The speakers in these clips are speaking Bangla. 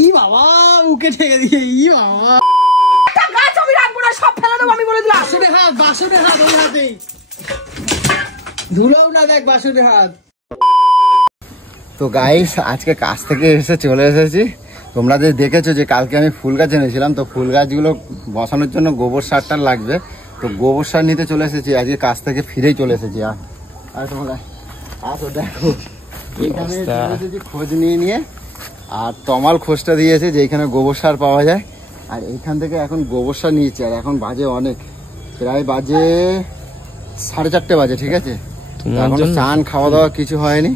ই বাবা মুখে ঠেকে দিয়ে ই বাবা গাছ আমি রাখবো না, সব ফেলে দেবো আমি বলে দিলাম। বাসনে হাত ওই হাতেই ধুলাও না, দেখ বাসনে হাত। তো গাইস আজকে কাজ থেকে এসে চলে এসেছি। তোমরা যে দেখেছো যে কালকে আমি ফুল গাছ এনেছিলাম, তো ফুল গাছগুলো বসানোর জন্য গোবর সারটা লাগবে, তো গোবর সার নিতে চলে এসেছি। আজকে কাজ থেকে ফিরেই চলে এসেছি। আর তোমরা আসো দেখো, এখানে খোঁজ নিয়ে আর তমাল খোঁজটা দিয়েছে যে এখানে গোবর সার পাওয়া যায়। আর এইখান থেকে এখন গোবর সার নিয়েছে। আর এখন বাজে অনেক, প্রায় বাজে 4:30 বাজে, ঠিক আছে? এখন চান খাওয়া দাওয়া কিছু হয়নি।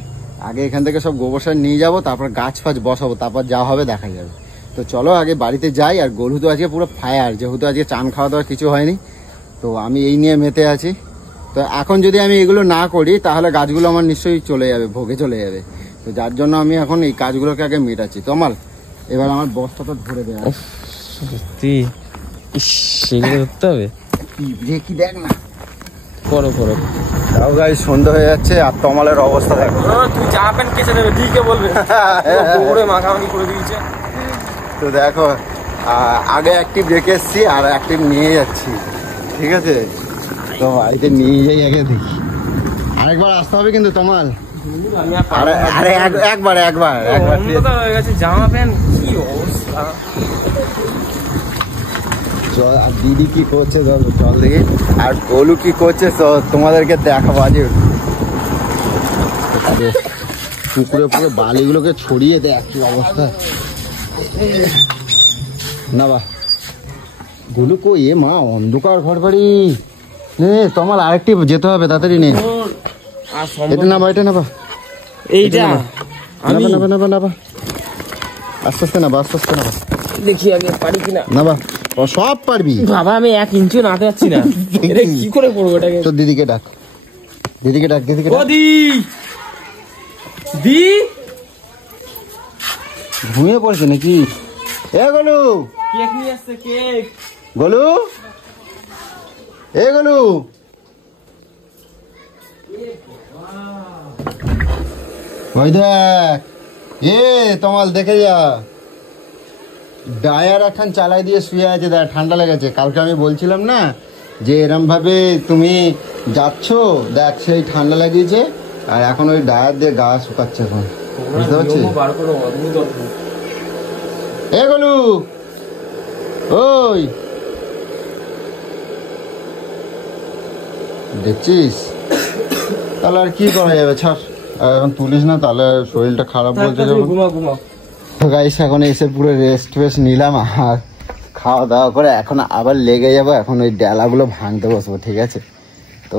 আগে এখান থেকে সব গোবর সার নিয়ে যাবো, তারপর গাছ ফাছ বসাবো, তারপর যা হবে দেখা যাবে। তো চলো আগে বাড়িতে যাই। আর গলু তো আজকে পুরো ফায়ার, যেহেতু আজকে চান খাওয়া দাওয়া কিছু হয়নি, তো আমি এই নিয়ে মেতে আছি। তো এখন যদি আমি এগুলো না করি তাহলে গাছগুলো আমার নিশ্চয়ই চলে যাবে, ভোগে চলে যাবে। তো যার জন্য আমি এখন এই কাজগুলোকে আগে মেটাচ্ছি। তমাল এবার আমার বস্তাটা ধরে দেয় সত্যি সেগুলো ধরতে হবে, কি দেখ না করো তাও গাই সন্ধ্যা হয়ে যাচ্ছে। আর তমালের অবস্থা দেখো, তুই জামা প্যান্ট কেচে দেবে ঠিকই বলবে পুরো মাখামাখি করে দিয়েছে। তো দেখো আগে অ্যাক্টিভ রেখে এসছি আর অ্যাক্টিভ নিয়ে যাচ্ছি, ঠিক আছে? তো বাড়িতে নিয়ে যাই আগে, দেখি আরেকবার আসতে হবে কিন্তু তমাল। আরে একবার হয়ে গেছে জামা প্যান্ট, কি অবস্থা। আর দিদি কি করছে চল দেখি, আর গোলু কি করছে তোমাদেরকে দেখাবো। আজ পুকুরে পুরো বালিগুলোকে ছড়িয়ে দেয় কি অবস্থা। না বা গোলু কো এ মা অন্ধকার ঘর বাড়ি নে, তোমার আরেকটি যেতে হবে তাড়াতাড়ি নে। এটা না বা, এটা না বা, এইটা না আস্তে আস্তে না, আস্তে আস্তে না, দেখি আগে পারি কিনা। না বা ও সব পারবি বাবা, আমি 1 ইঞ্চিও নাতে যাচ্ছি না, এটা কি করে করবো এটাকে? তো দিদিকে ডাক। ঘুমিয়ে পড়েছে নাকি? এ গোলু, কেক নিয়ে আসছে, কেক। গোলু, এ গোলু, ওই দেখ, এ তমাল দেখে যা, ডায়ার এখন চালাই দিয়ে শুয়ে আছে, দেখ ঠান্ডা লেগেছে। কালকে আমি বলছিলাম না যে এরম ভাবে তুমি যাচ্ছ, দেখ সেই ঠান্ডা লাগিয়েছে। আর এখন ওই ডায়ার দিয়ে গা শুকাচ্ছে এখন, বুঝতে পারছিস? এ গোলু, ওই দেখছিস? তাহলে আর কি করা যাবে, ছাড়, এখন তুলিস না, তাহলে শরীরটা খারাপ বলছে যখন। তো গাইস এখন এসে পুরো রেস্ট ফেস্ট নিলাম আর খাওয়া দাওয়া করে এখন আবার লেগে যাবো। এখন ওই ডেলাগুলো ভাঙতে বসবো, ঠিক আছে? তো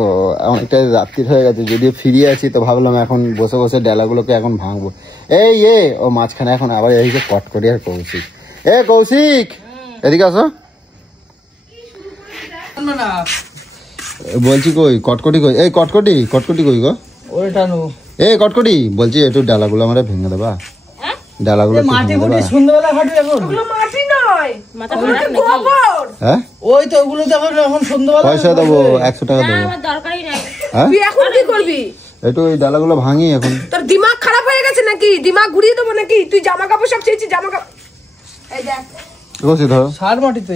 অনেকটা রাত্রি হয়ে গেছে, যদিও ফিরিয়ে আছি, তো ভাবলাম এখন বসে বসে ডেলাগুলোকে এখন ভাঙবো। ও মাঝখানে এখন আবার এদিকে কটকটি আর কৌশিক। কৌশিক এদিকে আসো, বলছি কই কটকটি কই? কটকটি কই গো? কটকটি বলছি একটু ডালাগুলো আমরা ভেঙে দেবা, ডালাগুলো পয়সা দেবো, 100 টাকা দেবো। একটু ওই ডালাগুলো ভাঙি। এখন তোর দিমাগ খারাপ হয়ে গেছে নাকি? দিমাগ ঘুরিয়ে দেবো নাকি? তুই জামা কাপড় সব চেয়েছিস, জামা কাপড় ধরো সার মাটিতে।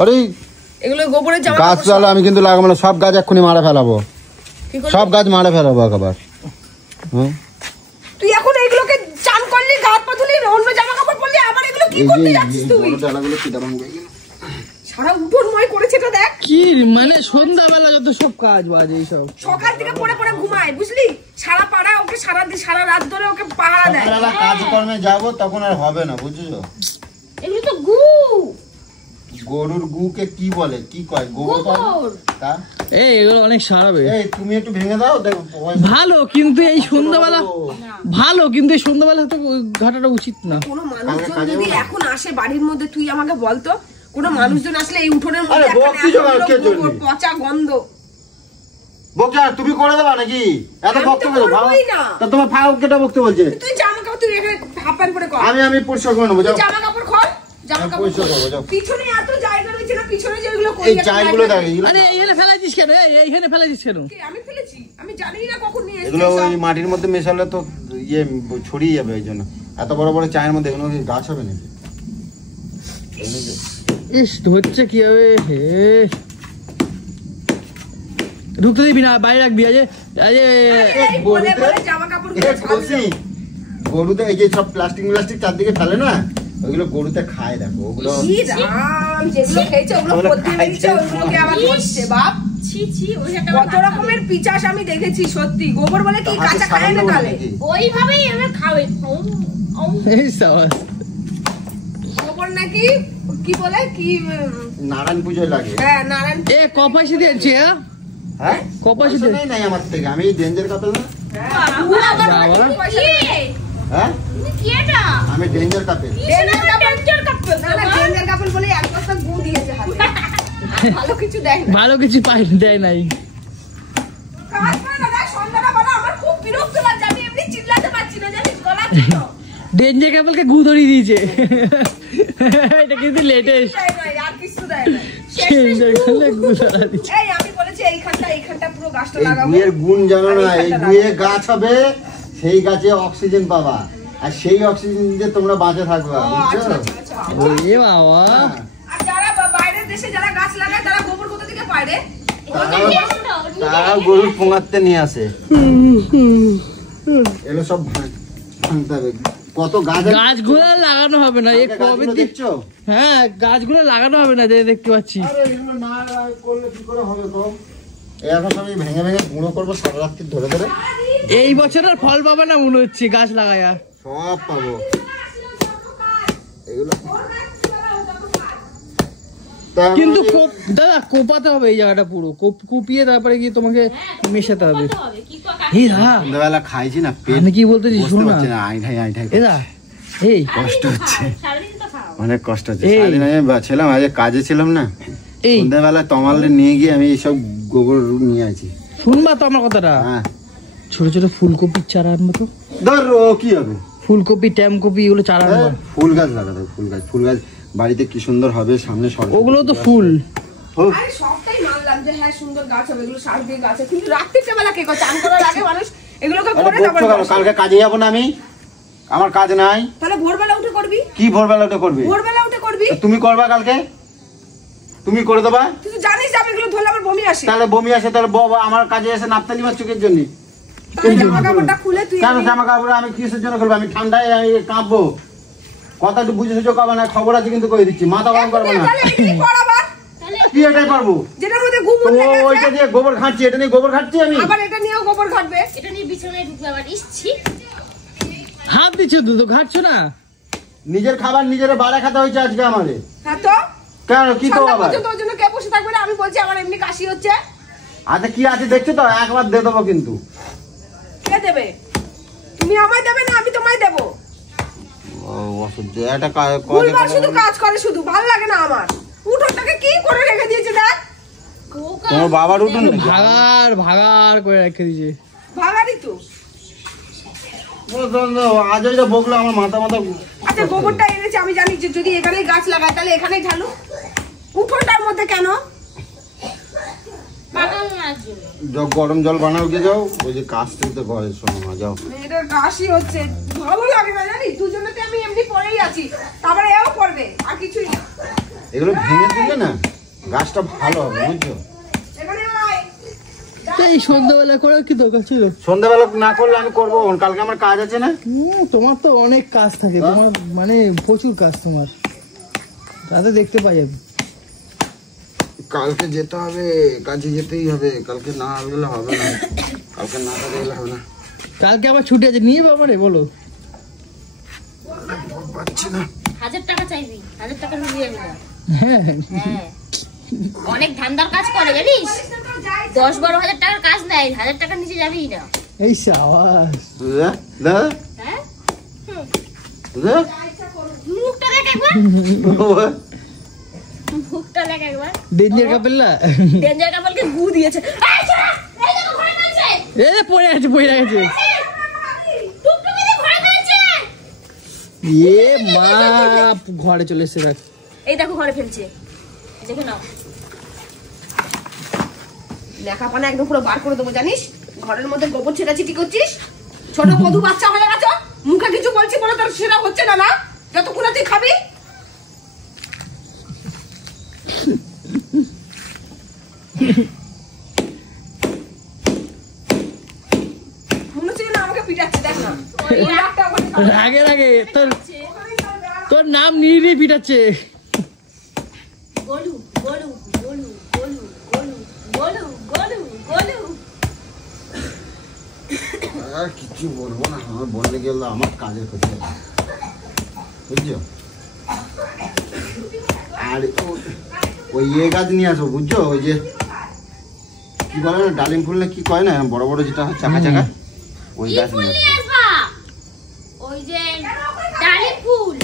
আরে এগুলো গোবরের জামা গাছ চালো, আমি কিন্তু লাগাবো না, সব গাছ এক্ষুনি মারা ফেলাবো, সব গাছ মারা ফেলাবো একবার। তুই এখন এইগুলোকে চান করলি, গাছ পা ধুলি, অন্য জামা কাপড় পরলি, আবার এগুলো কি করতে যাচ্ছিস তুই? ডালাগুলো কিটা ভাঙবে, সারা উঠোনময় করেছে এটা দেখ। কি মানে সন্ধ্যাবেলা যত সব কাজ বাজ এইসব সকাল থেকে পড়ে ঘুমায়, বুঝলি? সারা পাড়া ওকে সারা রাত ধরে ওকে পাহারা দেয়। কাজকর্মে যাবো তখন আর হবে না, বুঝছো? এগুলো তো গু, গরুর গুকে কি বলে, কি কয়? গোবর। এগুলো অনেক সারাবে। তুমি একটু ভেঙে দাও, দেখো ভালো, কিন্তু এই সন্ধ্যাবেলা তো ঘাটাটা উচিত না। কোনো মানুষজন যদি এখন আসে বাড়ির মধ্যে, তুই আমাকে বলতো, কোনো মানুষজন আসলে এই উঠোনের মধ্যে পচা গন্ধ বকছা তুমি করে দেবা নাকি? এত বক্তব্য তোমার ফাও কেটা বকতে বলছে? তুই জামা কাপড় তুই এখানে হাফ প্যান্ট পরে কর, আমি পরিষ্কার করে নেবো। জামা কাপড় খোল, জামা কাপড় পরিষ্কার করব। যাও, পিছনে এত জায়গা রয়েছে না, পিছনে যেগুলো কই এই চাইগুলো দেখ, আরে এইখানে ফেলাইছিস কেন? এইখানে ফেলাইছিস কেন? আমি ফেলেছি, আমি জানি না কখন নিয়ে এসেছে এগুলো ওই মাটির মধ্যে মেশালে তো ইয়ে ছড়িয়ে যাবে, এই জন্য এত বড় বড় চায়ের মধ্যে এগুলো কি গাছ হবে নাকি? ইস হচ্ছে কি হবে হে, ঢুকতে দিবি না, বাইরে রাখবি। আজ এই বলে বলে জামা কাপড়গুলো ছাড়ছে। গরুতে এই যে সব প্লাস্টিক চারদিকে ফেলে না, ওইগুলো গরুতে খায়, দেখো ওগুলো। ই রাম, যেগুলো খেয়েছে ওগুলো পড়তে বেরিয়েছে, ওইগুলোকে আবার ধরছে বাপ। ছি ছি, ওই একটা কত রকমের পিচাস আমি দেখেছি সত্যি। গোবর বলে কি কাঁচা খায় না তাহলে? ওইভাবেই এবার খাবে। এই সাবাস, গোবর নাকি কি বলে কি নারায়ণ পুজোয় লাগে। হ্যাঁ নারায়ণ। এ কপাসি দিয়েছে হ্যাঁ কপাসি পয়সা নেই আমার থেকে, আমি ডেঞ্জার কাপেল না। হ্যাঁ কি এটা? আমি ডেঞ্জার কাপেল। না না ডেঞ্জার কাপড় বলে এক বস্তা গু দিয়েছে হাতে। ভালো কিছু দেয় না। ভালো কিছু পাই দেয় নাই। কাজ করে না গায় সন্ধ্যাটা বলা আমার খুব বিরক্ত লাগছে। আমি এমনি চিল্লাতে পারছি না জানিস, গলা ছিল। ডেঞ্জার কাপলকে গু ধরিয়ে দিয়েছে। এটা কিন্তু লেটেস্ট। দেয় না, আর কিছু দেয় না। ডেঞ্জার কাপলকে গু ধরা দিয়েছে। এই আমি বলেছি এইখানটা পুরো গাছটা এই লাগাবো। গুয়ের গুণ জানো না, এই গুয়ে গাছ হবে, সেই গাছে অক্সিজেন পাবা, আর সেই অক্সিজেন দিয়ে তোমরা বাঁচে থাকবা, ও, বুঝছো? আচ্ছা, আচ্ছা, আচ্ছা। ওরে বাবা, আর যারা বাইরের দেশে যারা গাছ লাগায় তারা গোবর কোথা থেকে পায় রে? তারা গরুর পোঙাতে নিয়ে আসে। এগুলো সব ভাঙতে হবে। কত গাছ আছে? গাছগুলো লাগানো হবে না, এই কবে গাছগুলো দেখছো? হ্যাঁ গাছগুলো লাগানো হবে না, যে দেখতে পাচ্ছি। আরে এগুলো না করলে কি করে হবে গো? এখন আমি ভেঙে ভেঙে গুঁড়ো করবো সারা রাত্রি ধরে ধরে। এই বছর আর ফল পাবে না মনে হচ্ছে গাছ লাগায়া। সব পাবো এগুলো। কিন্তু দাদা কোপাতে হবে এই জায়গাটা পুরো, কুপিয়ে তারপরে গিয়ে তোমাকে মেশাতে হবে। এই দাদা সন্ধ্যাবেলা খাইছি না, পেট আমি কি বলতে দিই শোনো না, আইঠাই এ দা এই কষ্ট হচ্ছে, অনেক কষ্ট হচ্ছে। এই। সারাদিন আমি ছিলাম, আজ কাজে ছিলাম না, এই সন্ধ্যাবেলা তমালে নিয়ে গিয়ে আমি এইসব গোবর নিয়ে আছি। শুনবা তো আমার কথাটা, হ্যাঁ ছোট ছোট ফুলকপির চারা আনবো তো। ধর ও কি হবে, ফুলকপি ট্যামকপি এগুলো চারা আনবো। ফুল গাছ লাগাতে, ফুল গাছ বাড়িতে কি সুন্দর হবে, সামনে সরস্বতী ওগুলো তো ফুল। হোক। আরে সবটাই মানলাম যে হ্যাঁ সুন্দর গাছ হবে, এগুলো সার দিয়ে গাছ, কিন্তু রাত্রিতে বেলা কে করে চান করার আগে মানুষ এগুলোকে আরে করে তারপর বকছো কেন? বসে। কালকে কাজে যাবো না আমি, আমার কাজ নাই। তাহলে ভোরবেলা উঠে করবি, কি ভোরবেলা ওটা করবে? ভোরবেলা উঠে করবি। তা তুমি করবা কালকে, তুমি করে দেবা। তুই তো জানিস যে আমি এগুলো ধরলে আমার বমি আসে। তাহলে বমি আসে, তাহলে বাবা আমার কাজে এসে নাপতালি মার চোখের জন্য। তাহলে জামা কাপড়টা খুলে তুই কেন জামা কাপড় আমি কিসের জন্য করবো? আমি ঠান্ডায় আমি কাঁপবো, কথা একটু বুঝে সুযোগ হবে না, খবর আছে কিন্তু করে দিচ্ছি, মাথা গরম করবো না। তাহলে এটাই কর আবার, কি এটাই পারবো? যেটার মধ্যে গুমুট তো লেগে ওইটা আছে। দিয়ে গোবর ঘাঁটছি, এটা নিয়ে গোবর ঘাঁটছি আমি। আবার এটা নিয়েও গোবর ঘাটবে। এটা নিয়ে বিছানায় ঢুকবে আবার, ইসছি। হাত দিচ্ছ তো ঘাটছো না। নিজের খাবার নিজের বাড়া খাতে হয়েছে আজকে আমারে। হ্যাঁ তো কেন কি তো সন্ধ্যা আবার? পর্যন্ত ওর জন্য কে বসে থাকবে না? আমি বলছি আমার এমনি কাশি হচ্ছে। আচ্ছা কি আছে দেখছো তো, একবার দিয়ে দেবো কিন্তু। কে দেবে? তুমি আমায় দেবে না আমি তোমায় দেবো? ও অসহ্য, এটা ভুলবার শুধু কাজ করে, শুধু ভাল লাগে না আমার। উঠোনটাকে কি করে রেখে দিয়েছে দেখ। তোমার বাবার উঠুন নাকি? ভাগার করে রেখে দিয়েছে। ভাগারি তো। আজ ওই যে বকলো আমার মাথা মাথা। আচ্ছা গোবরটা এনেছে, আমি জানি যে যদি এখানেই গাছ লাগায় তাহলে এখানেই ঢালু। উঠোনটার মধ্যে কেন? গরম জল বানাও গিয়ে যাও, ওই যে কাজ তো ঘরে শোনো না, যাও। এটা কাশি হচ্ছে, ভালো লাগে না জানিস, দুজনেতে আমি এমনি পড়েই আছি, তারপরে এও পড়বে আর কিছুই না। এগুলো ভেঙে দিলে না গাছটা ভালো হবে, বুঝছো? এখানে আয়। এই সন্ধ্যাবেলা করে কি দরকার ছিল? সন্ধ্যাবেলা না করলে আমি করবো, কালকে আমার কাজ আছে না। তোমার তো অনেক কাজ থাকে, তোমার মানে প্রচুর কাজ তোমার, রাতে দেখতে পাই আমি। কালকে যেতে হবে, কাজে যেতেই হবে, কালকে না গেলে হবে না, কালকে না গেলে হবে না। কালকে আবার ছুটি আছে, নিয়ে যাবো রে বলো। পাচ্ছি না। 1000 টাকা চাইবি, 1000 টাকা দিয়ে দিবি। হ্যাঁ হ্যাঁ, অনেক ধান্দার কাজ করে জানিস, 10-12 হাজার টাকার কাজ নেয়, 1000 টাকার নিচে যাবি না। এই সাবাস। হ্যাঁ, বুঝলে? মুখটা দেখ একবার, মুখটা দেখ একবার। ডেঞ্জার কাপেল্লা ডেঞ্জার কাপলকে গু দিয়েছে। এই ছোড়া, এই দেখো ঘরে ফেলছে। এ পড়ে আছে, পড়ে গেছে। টুকটুকিতে ঘরে ফেলছে। এ মা, ঘরে চলে এসে দেখ। এই দেখো ঘরে ফেলছে, দেখে নাও। লেখাপনা একদম পুরো বার করে দেবো জানিস। ঘরের মধ্যে গোবর ছেটাছিটি করছিস, ছোট বধূ বাচ্চা হয়ে গেছে, মুখে কিছু বলছি বলে তোর সেটা হচ্ছে না না, যতক্ষণ তুই খাবি। মনে হচ্ছে না আমাকে পিটাচ্ছে, দেখ না রাগে রাগে তোর নাম নিয়ে নিয়ে পিটাচ্ছে। গোলু গোলু গোলু গোলু গোলু গোলু গোলু গোলু। আর কিছু বলবো না, আমার বললে গেল আমার কাজের ক্ষতি হবে, বুঝছো? আর ওই গাছ নিয়ে আসো, বুঝছো? ওই যে কি বলে না, ডালিম ফুল না কি কয় না, বড় বড় যেটা চাকা চাকা, ওই গাছ নিয়ে আসো। ওই যে ডালিম ফুল,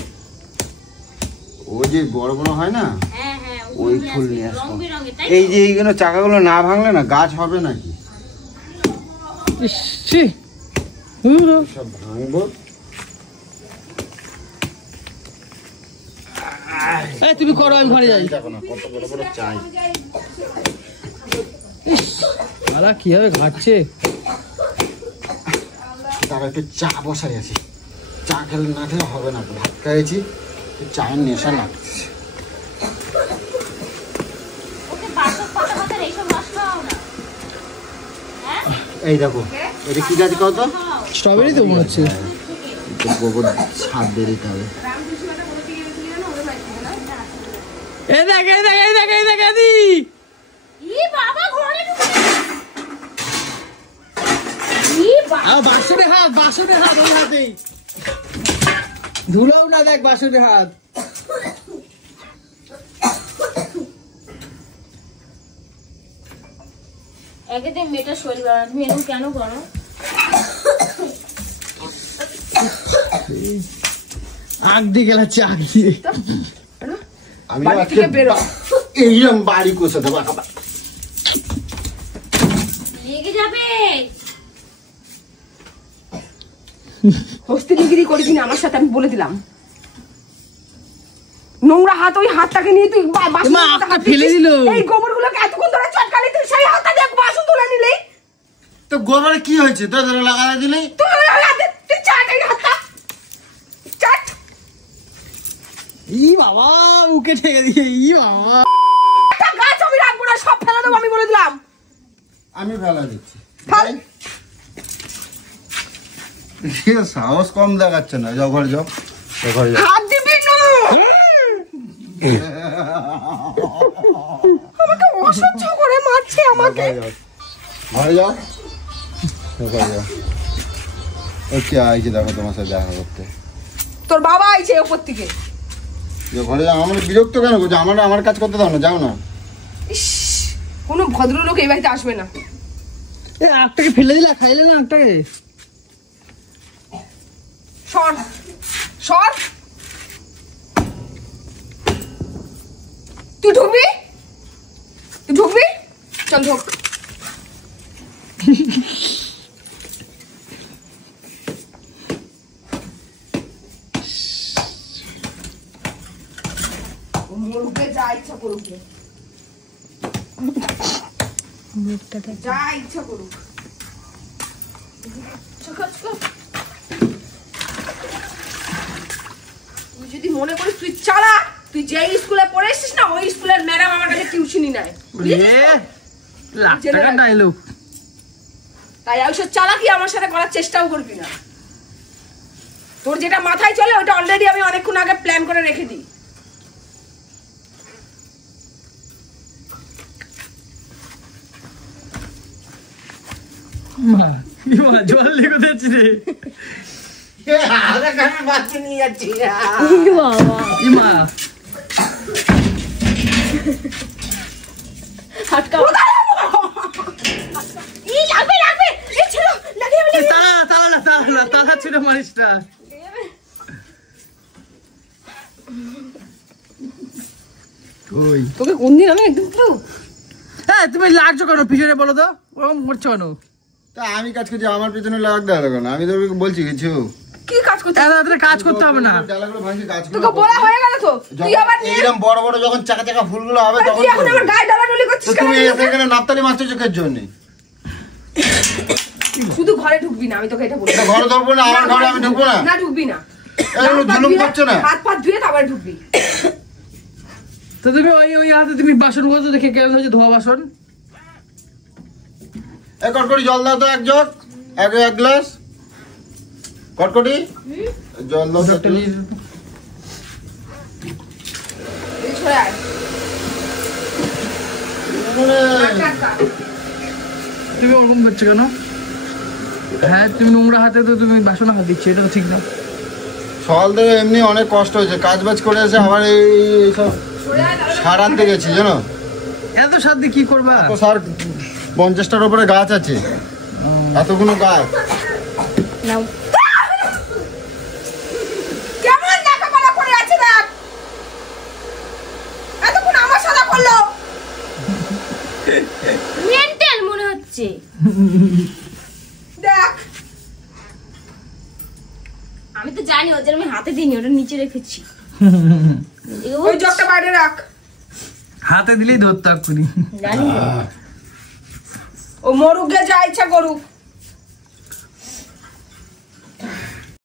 ওই যে বড় বড় হয় না, হ্যাঁ হ্যাঁ ওই ফুল নিয়ে আসো। রং বেরঙের, তাই এই যে এইগুলো চাকাগুলো না ভাঙলে না গাছ হবে নাকি? সব ভাঙবো। তুমি করো, আমি ঘরে যাই। দেখো না কত বড় বড় চাই, আলা কিভাবে ঘাটছে। তার একটু চা বসাই আছে, চা খেলে না খেলে হবে না, ভাত খাইছি, চায়ের নেশা লাগছে। ওকে বাসক পাতা পাতা এইসব রস খাও না। হ্যাঁ এই দেখো এটা কি গাছ কত? স্ট্রবেরি তো মনে হচ্ছে। গোবর ছাদ দিয়ে দিতে হবে। এই দেখ এই দেখ এই দেখ এই দেখ আদি। ই বাবা ঘরে ঢুকে। ই বাবা বাসুরে হাত, বাসুরে হাত, ওই হাতেই ধুলাও না, দেখ বাসুরে হাত। একেতে মেয়েটা শরীর বাড়া, তুমি এরকম কেন করো? আগ দিয়ে গেলাচ্ছে, আগ দিয়ে। আমি বাড়ি থেকে বেরো। এইরকম বাড়ি কষে দেবো। লেগে যাবে। হস্তিগিরি করিস না আমার সাথে, আমি বলে দিলাম। নোংরা হাত, ওই হাতটাকে নিয়ে তুই বাসন মা, ধুতে হাত ফেলে দিচ্ছিস। দিল। এই গোবরগুলোকে এতক্ষণ ধরে চটকালি, তুই সেই হাতটা দিয়ে বাসন তুলে নিলি। তো গোবরে কি হয়েছে? তোর লাগাই দিলি। তুই ওই হাতে তুই চাট, এই হাতটা চাট। ই বাবা, মুখে ঠেকে দিয়ে। ই বাবা, একটা গাছ আমি রাখবো না, সব ফেলে দেবো, আমি বলে দিলাম। আমি ফেলা দিচ্ছি। ফেল। সাহস কম দেখাচ্ছে না, যাও ঘরে যাও, ঘরে যাও। হাত দিবি না। আমাকে অসহ্য করে মারছে আমাকে। ঘরে যাও, ঘরে যাও। ওকে আইছে, দেখো তোমার সাথে দেখা করতে। তোর বাবা আইছে উপর থেকে। ঘরে যাও। আমার বিরক্ত কেন করছো? আমার কাজ করতে দাও না, যাও না। ইস, কোনো ভদ্রলোক এই বাড়িতে আসবে না। এই আগটাকে ফেলে দিলা, খাইলে না আগটাকে। সর সর, তুই ঢুকবি, তুই ঢুকবি, চল ঢুক। মরুকে যা ইচ্ছা করুক, যা ইচ্ছা করুক। তুই যদি মনে করিস তুই চালা, তুই যে স্কুলে পড়ে এসেছিস না, ওই স্কুলের ম্যাডাম আমার কাছে টিউশনি নেয়। লাখ টাকার ডায়লগ। তাই ওইসব চালাকি আমার সাথে করার চেষ্টাও করবি না। তোর যেটা মাথায় চলে ওটা অলরেডি আমি অনেকক্ষণ আগে প্ল্যান করে রেখে দিই। মা, ই মা, জল লেগে যাচ্ছে রে। ই মা, তালা ছিল মারিস না। তোকে কোন দিন আমি একদম হ্যাঁ, তুমি লাগছো কেন পিছনে বলো তো, ওরকম করছো কেন? তা আমি কাজ করছি, আমার পিছনে লাগতে হবে কেন? আমি তোকে বলছি কিছু। কি কাজ করছিস? তাড়াতাড়ি কাজ করতে হবে না। ডালাগুলো ভাঙছি, গাছগুলো তোকে বলা হয়ে গেল তো, তুই আবার নিয়ে এইরকম বড় বড় যখন চাকা চাকা ফুলগুলো হবে তখন তুই এখন আমার গায়ে ডালাডালি করছিস তো কেন? তুমি এখানে নাপতালি মারছো চোখের জন্য। ছিল। শুধু ঘরে ঢুকবি না, আমি তোকে এটা বলি। এটা ঘরে ঢুকবো না, আমার ঘরে আমি ঢুকবো না? না ঢুকবি না, এগুলো জুলুম করছো না? হাত পা ধুয়ে তারপরে ঢুকবি। তো তুমি ওই হাতে তুমি বাসন গুলো দেখে কেমন হয়েছে ধোয়া বাসন। কটকটি জল দাও তো, এক জগ, এক গ্লাস কটকটি জল দাও তো। এই সরে আয়। তুমি ওরকম করছো কেন? হ্যাঁ তুমি নোংরা হাতে তো তুমি বাসন হাত দিচ্ছ, এটা তো ঠিক না। সকাল থেকে এমনি অনেক কষ্ট হয়েছে, কাজ বাজ করে এসে আবার এইসব সার আনতে গেছি জানো। এত সার দিয়ে কি করবা? তো সার 50টার উপরে গাছ আছে, এতগুলো গাছ। নাও কেমন লেখাপড়া করে আছে দেখ, এতক্ষণ আমার সাথে করলো। মেন্টাল মনে হচ্ছে। দেখ আমি তো জানি ওর জন্য আমি হাতে দিইনি, ওটা নিচে রেখেছি। ওই জগটা বাইরে রাখ। হাতে দিলেই ধরতে করি। জানি তো। ও মরুক গে, যা ইচ্ছা করুক।